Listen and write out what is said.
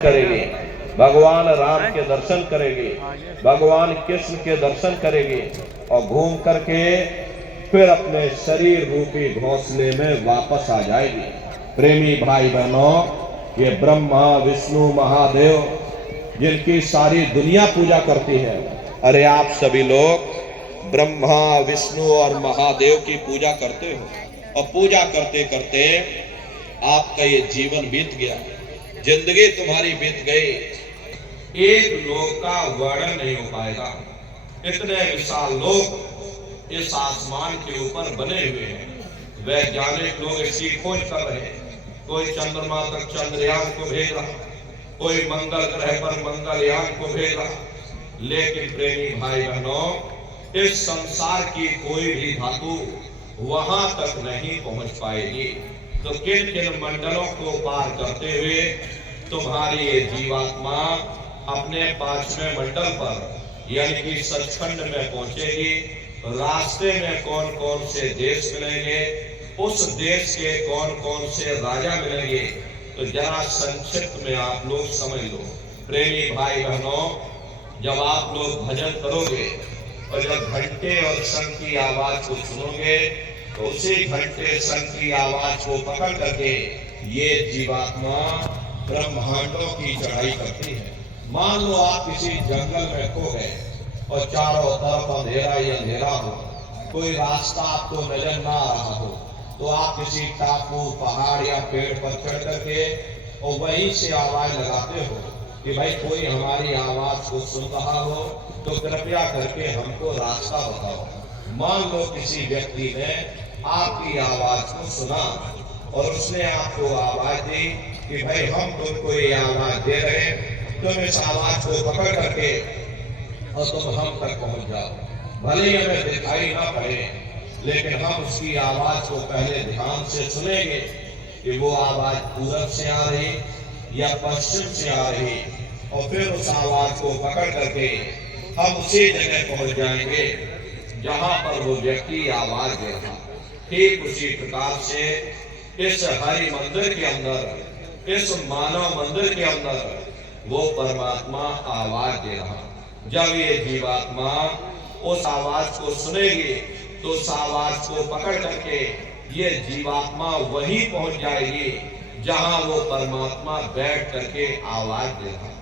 करेंगे, भगवान राम के दर्शन करेंगे, भगवान कृष्ण के दर्शन करेंगे और घूम करके फिर अपने शरीर रूपी घोंसले में वापस आ जाएगी। प्रेमी भाई बहनों, ये ब्रह्मा विष्णु महादेव जिनकी सारी दुनिया पूजा करती है, अरे आप सभी लोग ब्रह्मा विष्णु और महादेव की पूजा करते हो और पूजा करते करते आपका ये जीवन बीत गया, जिंदगी तुम्हारी बीत गई, एक लोक का वर्णन नहीं हो पाएगा। इतने विशाल लोग इस आसमान के ऊपर बने हुए हैं। वैज्ञानिक लोग इसकी खोज कर रहे हैं। कोई चंद्रमा तक चंद्रयान को भेज रहा, कोई मंगल ग्रह पर मंगलयान को भेज रहा। लेकिन प्रेमी भाई बहनों, इस संसार की कोई भी धातु वहां तक नहीं पहुंच पाएगी। तो किन किन मंडलों को पार करते हुए तुम्हारी ये जीवात्मा अपने 5वें मंडल पर यानी कि सचखंड में पहुंचेगी। रास्ते में कौन कौन से देश मिलेंगे, उस देश के कौन कौन से राजा मिलेंगे, तो जरा संक्षिप्त में आप लोग समझ लो। प्रेमी भाई बहनों, जब आप लोग भजन करोगे और जब घंटे और शंख की आवाज को सुनोगे तो उसी घंटे शंख की आवाज को पकड़ करके ये जीवात्मा ब्रह्मांडों की चढ़ाई करती है। मान लो आप किसी जंगल में खो गए और चारों तरफ अंधेरा ही अंधेरा हो, कोई रास्ता आपको नजर ना आ रहा हो, तो आप किसी टापू पहाड़ या पेड़ पर चढ़ करके और वहीं से आवाज लगाते हो कि भाई कोई हमारी आवाज को सुन रहा हो तो कृपया करके हमको रास्ता बताओ। मान लो किसी व्यक्ति ने आपकी आवाज को सुना और उसने आपको आवाज दी कि भाई हम तुमको ये आवाज दे रहे हैं, तुम इस आवाज को पकड़ करके और तुम हम तक पहुंच जाओ। भले ही हमें दिखाई ना पड़े, लेकिन हम उसकी आवाज को पहले ध्यान से सुनेंगे कि वो आवाज पूरब से आ रही या पश्चिम से आ रही, और फिर उस आवाज को पकड़ करके हम उसी जगह पहुंच जाएंगे जहां पर वो व्यक्ति आवाज दे रहा। ठीक उसी प्रकार से इस हरि मंदिर के अंदर, इस मानव मंदिर के अंदर वो परमात्मा आवाज दे रहा। जब ये जीवात्मा उस आवाज को सुनेगी तो उस आवाज को पकड़ करके ये जीवात्मा वहीं पहुंच जाएगी जहां वो परमात्मा बैठ करके आवाज दे रहा।